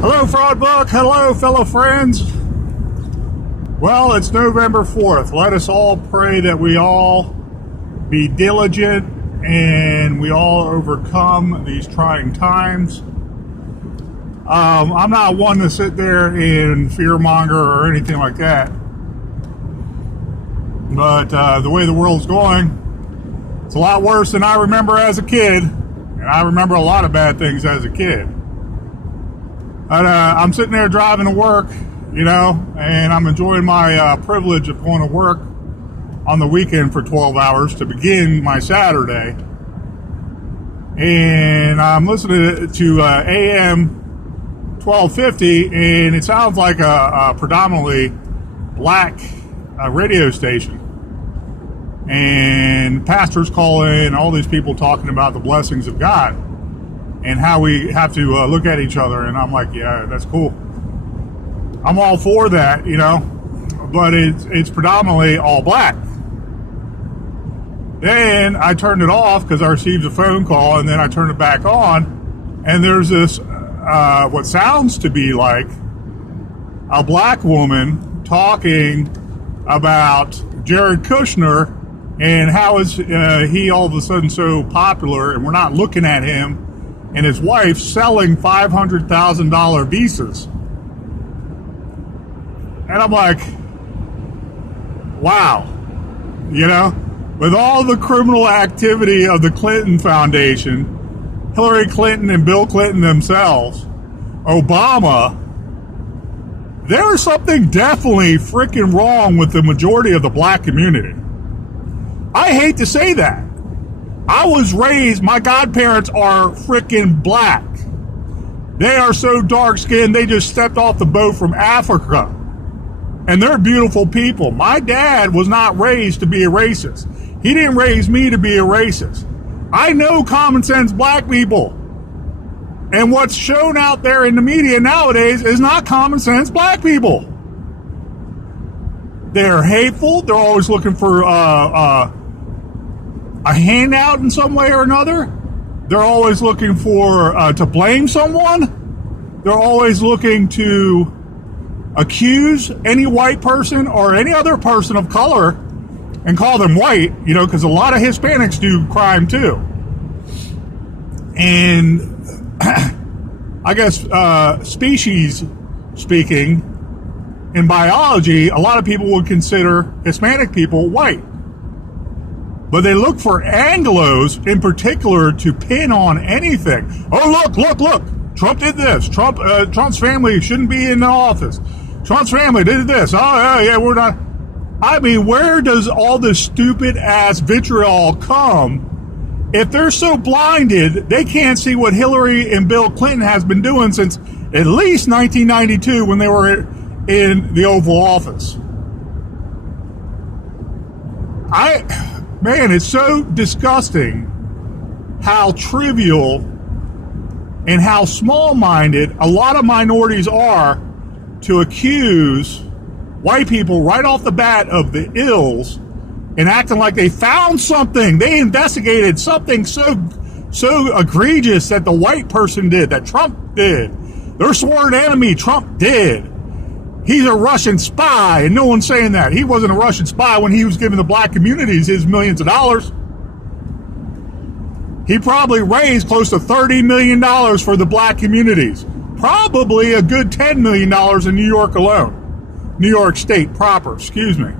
Hello, Fraud Book. Hello, fellow friends. Well, it's November 4th. Let us all pray that we all be diligent and we all overcome these trying times. I'm not one to sit there and fearmonger or anything like that. But the way the world's going, it's a lot worse than I remember as a kid. And I remember a lot of bad things as a kid. But I'm sitting there driving to work, and I'm enjoying my privilege of going to work on the weekend for 12 hours to begin my Saturday. And I'm listening to AM 1250, and it sounds like a predominantly black radio station. And pastors calling, all these people talking about the blessings of God and how we have to look at each other. And I'm like, yeah, that's cool. I'm all for that, but it's predominantly all black. Then I turned it off because I received a phone call, and then I turned it back on, and there's this what sounds to be like a black woman talking about Jared Kushner and how is he all of a sudden so popular, and we're not looking at him and his wife selling $500,000 visas. And I'm like, wow, with all the criminal activity of the Clinton Foundation, Hillary Clinton and Bill Clinton themselves, Obama, there's something definitely freaking wrong with the majority of the black community. I hate to say that. I was raised, my godparents are freaking black. They are so dark-skinned, they just stepped off the boat from Africa. And they're beautiful people. My dad was not raised to be a racist. He didn't raise me to be a racist. I know common sense black people. And what's shown out there in the media nowadays is not common sense black people. They're hateful. They're always looking for a handout in some way or another. They're always looking for to blame someone. They're always looking to accuse any white person or any other person of color and call them white, because a lot of Hispanics do crime too. And I guess species speaking, in biology, a lot of people would consider Hispanic people white. But they look for Anglos in particular to pin on anything. Oh, look. Trump did this. Trump's family shouldn't be in the office. Trump's family did this. Oh, yeah, we're not. I mean, where does all this stupid ass vitriol come if they're so blinded they can't see what Hillary and Bill Clinton has been doing since at least 1992 when they were in the Oval Office? Man, it's so disgusting how trivial and how small-minded a lot of minorities are to accuse white people right off the bat of the ills and acting like they found something. They investigated something so egregious that the white person did, that Trump did. Their sworn enemy, Trump, did. He's a Russian spy, and no one's saying that. He wasn't a Russian spy when he was giving the black communities his millions of dollars. He probably raised close to $30 million for the black communities. Probably a good $10 million in New York alone. New York State proper, excuse me.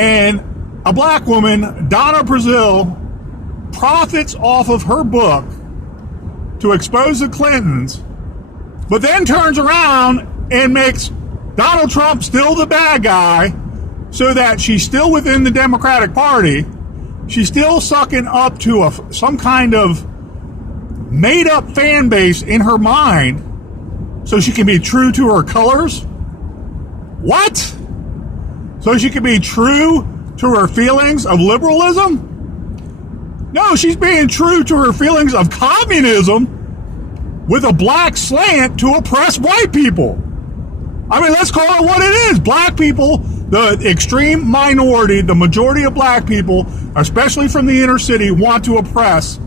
And a black woman, Donna Brazile, profits off of her book to expose the Clintons, but then turns around and makes Donald Trump still the bad guy so that she's still within the Democratic Party. She's still sucking up to some kind of made-up fan base in her mind so she can be true to her colors. What? So she can be true to her feelings of liberalism? No, she's being true to her feelings of communism with a black slant to oppress white people. I mean, let's call it what it is. Black people, the extreme minority, the majority of black people, especially from the inner city, want to oppress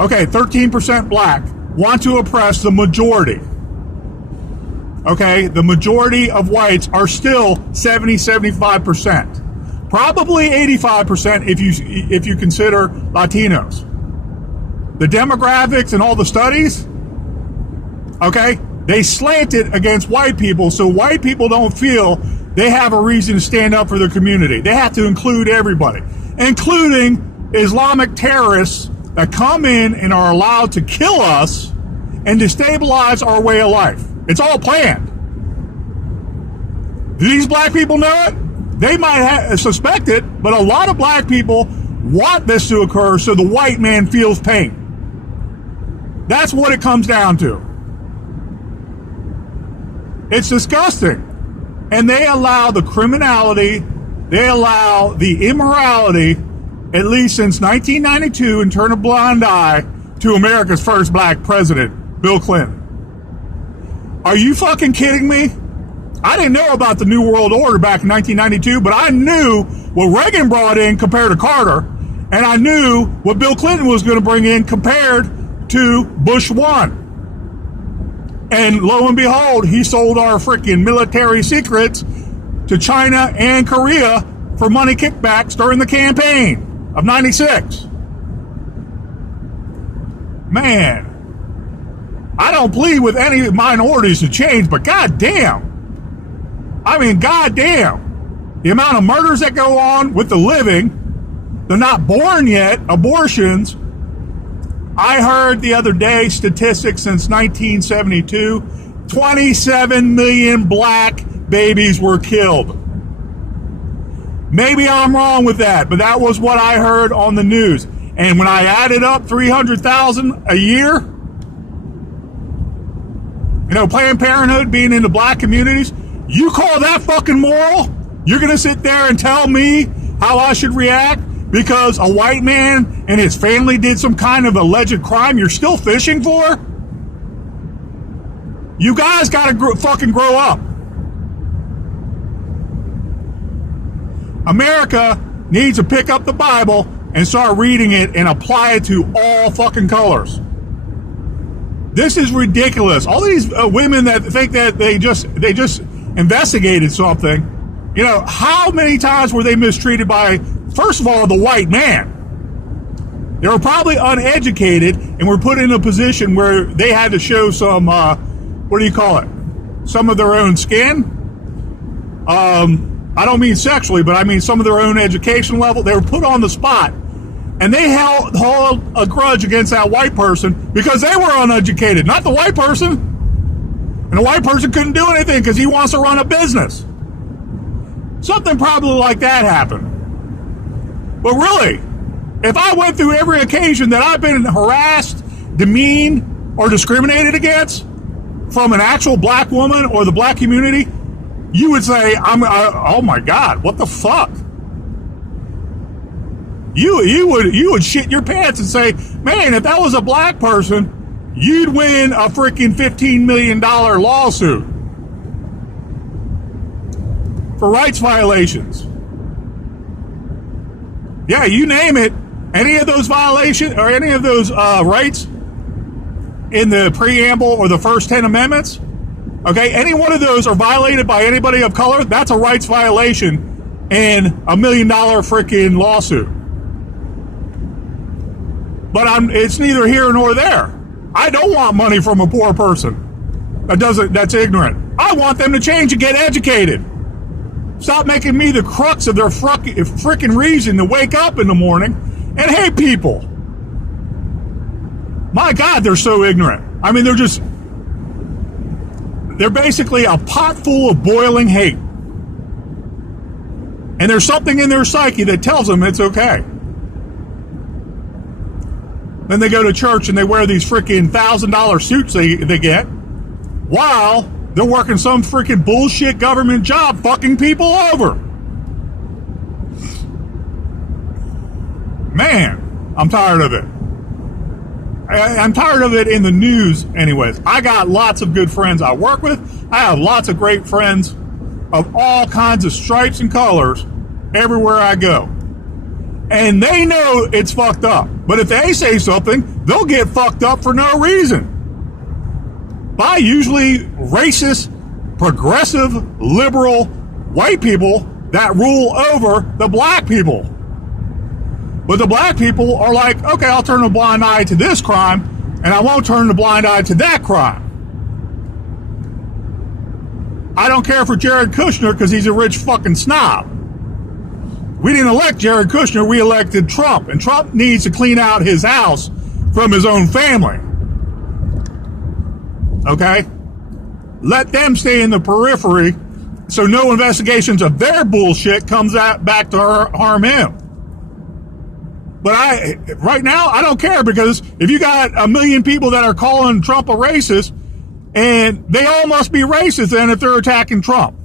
Okay, 13% black want to oppress the majority. Okay, the majority of whites are still 75%. Probably 85% if you consider Latinos. The demographics and all the studies, okay, they slant it against white people, so white people don't feel they have a reason to stand up for their community. They have to include everybody, including Islamic terrorists that come in and are allowed to kill us and destabilize our way of life. It's all planned. Do these black people know it? They might suspect it, but a lot of black people want this to occur so the white man feels pain. That's what it comes down to. It's disgusting. And they allow the criminality, they allow the immorality, at least since 1992, and turn a blind eye to America's first black president, Bill Clinton. Are you fucking kidding me? I didn't know about the New World Order back in 1992, but I knew what Reagan brought in compared to Carter, and I knew what Bill Clinton was going to bring in compared to Bush 1. And lo and behold, he sold our freaking military secrets to China and Korea for money kickbacks during the campaign of 96. Man, I don't plead with any minorities to change, but goddamn. I mean, goddamn. The amount of murders that go on with the living, they're not born yet, abortions. I heard the other day statistics since 1972, 27 million black babies were killed. Maybe I'm wrong with that, but that was what I heard on the news. And when I added up 300,000 a year, you know, Planned Parenthood being in the black communities, you call that fucking moral? You're going to sit there and tell me how I should react because a white man and his family did some kind of alleged crime you're still fishing for? You guys got to fucking grow up. America needs to pick up the Bible and start reading it and apply it to all fucking colors. This is ridiculous. All these women that think that they just investigated something. You know, how many times were they mistreated by, first of all, the white man? They were probably uneducated and were put in a position where they had to show some, what do you call it? Some of their own skin. I don't mean sexually, but I mean some of their own education level. They were put on the spot. And they held a grudge against that white person because they were uneducated, not the white person. And the white person couldn't do anything because he wants to run a business. Something probably like that happened. But really, if I went through every occasion that I've been harassed, demeaned, or discriminated against from an actual black woman or the black community, you would say, oh my God, what the fuck? You would shit your pants and say, man, if that was a black person, you'd win a freaking $15 million lawsuit for rights violations. Yeah, you name it. Any of those violations or any of those rights in the preamble or the first 10 amendments, okay, any one of those are violated by anybody of color, that's a rights violation and $1 million freaking lawsuit. But it's neither here nor there. I don't want money from a poor person that's ignorant. I want them to change and get educated. Stop making me the crux of their freaking reason to wake up in the morning and hate people. My God, they're so ignorant. I mean, they're basically a pot full of boiling hate. And there's something in their psyche that tells them it's okay. Then they go to church and they wear these freaking $1,000 suits they get while they're working some freaking bullshit government job fucking people over. Man, I'm tired of it. I'm tired of it in the news anyways. I got lots of good friends I work with. I have lots of great friends of all kinds of stripes and colors everywhere I go. And they know it's fucked up. But if they say something, they'll get fucked up for no reason. By usually racist, progressive, liberal, white people that rule over the black people. But the black people are like, okay, I'll turn a blind eye to this crime, and I won't turn the blind eye to that crime. I don't care for Jared Kushner because he's a rich fucking snob. We didn't elect Jared Kushner, we elected Trump. And Trump needs to clean out his house from his own family. Okay? Let them stay in the periphery so no investigations of their bullshit comes out back to harm him. But right now, I don't care, because if you got 1 million people that are calling Trump a racist, and they all must be racist then if they're attacking Trump.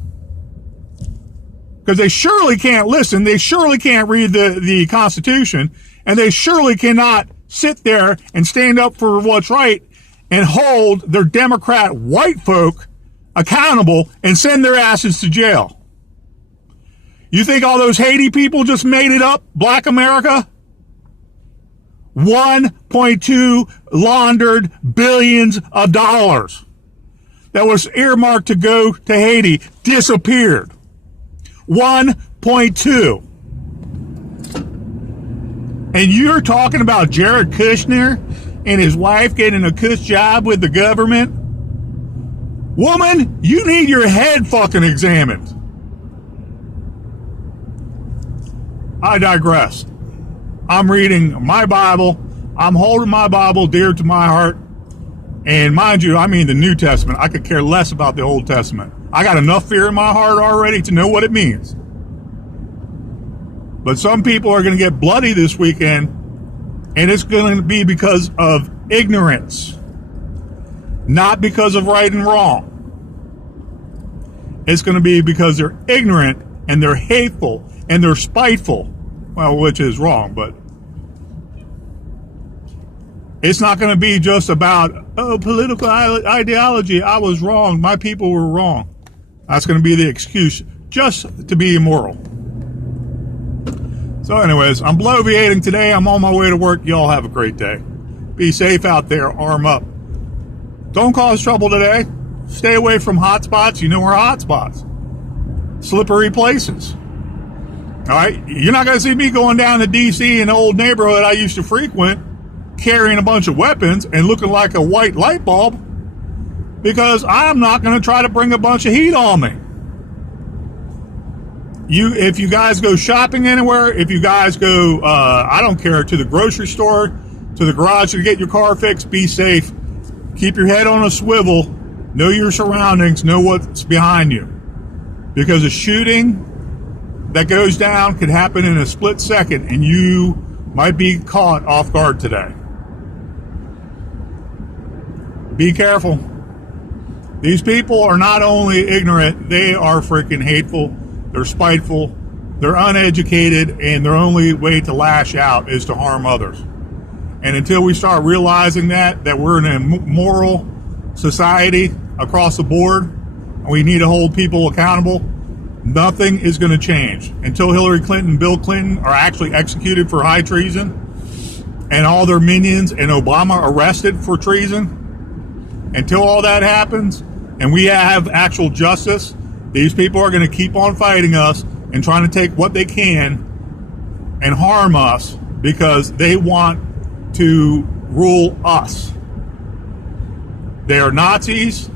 Because they surely can't listen, they surely can't read the Constitution, and they surely cannot sit there and stand up for what's right and hold their Democrat white folk accountable and send their asses to jail. You think all those Haiti people just made it up, Black America? 1.2 laundered billions of dollars that was earmarked to go to Haiti disappeared. 1.2. And you're talking about Jared Kushner and his wife getting a cush job with the government? Woman, you need your head fucking examined. I digress. I'm reading my Bible. I'm holding my Bible dear to my heart. And mind you, I mean the New Testament. I could care less about the Old Testament. I got enough fear in my heart already to know what it means. But some people are going to get bloody this weekend, and it's going to be because of ignorance, not because of right and wrong. It's going to be because they're ignorant, and they're hateful, and they're spiteful. Well, which is wrong, but it's not going to be just about, oh, political ideology. I was wrong. My people were wrong. That's going to be the excuse just to be immoral. So anyways, I'm bloviating today. I'm on my way to work. Y'all have a great day. Be safe out there. Arm up. Don't cause trouble today. Stay away from hot spots. You know where hot spots. Slippery places. All right? You're not going to see me going down to D.C. in the old neighborhood I used to frequent, carrying a bunch of weapons and looking like a white light bulb, because I'm not going to try to bring a bunch of heat on me. If you guys go shopping anywhere, if you guys go, I don't care, to the grocery store, to the garage to get your car fixed, be safe. Keep your head on a swivel. Know your surroundings. Know what's behind you. Because a shooting that goes down could happen in a split second, and you might be caught off guard today. Be careful. These people are not only ignorant, they are freaking hateful. They're spiteful, they're uneducated, and their only way to lash out is to harm others. And until we start realizing that we're in a moral society across the board, and we need to hold people accountable, nothing is going to change. Until Hillary Clinton and Bill Clinton are actually executed for high treason, and all their minions and Obama arrested for treason, until all that happens, and we have actual justice, these people are going to keep on fighting us and trying to take what they can and harm us because they want to rule us. They are Nazis.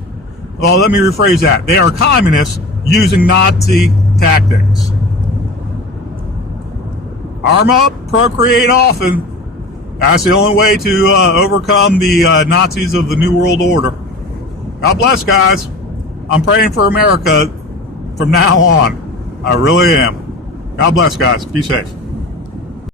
Well, let me rephrase that. They are communists using Nazi tactics. Arm up, procreate often. That's the only way to overcome the Nazis of the New World Order. God bless, guys. I'm praying for America from now on. I really am. God bless, guys. Be safe.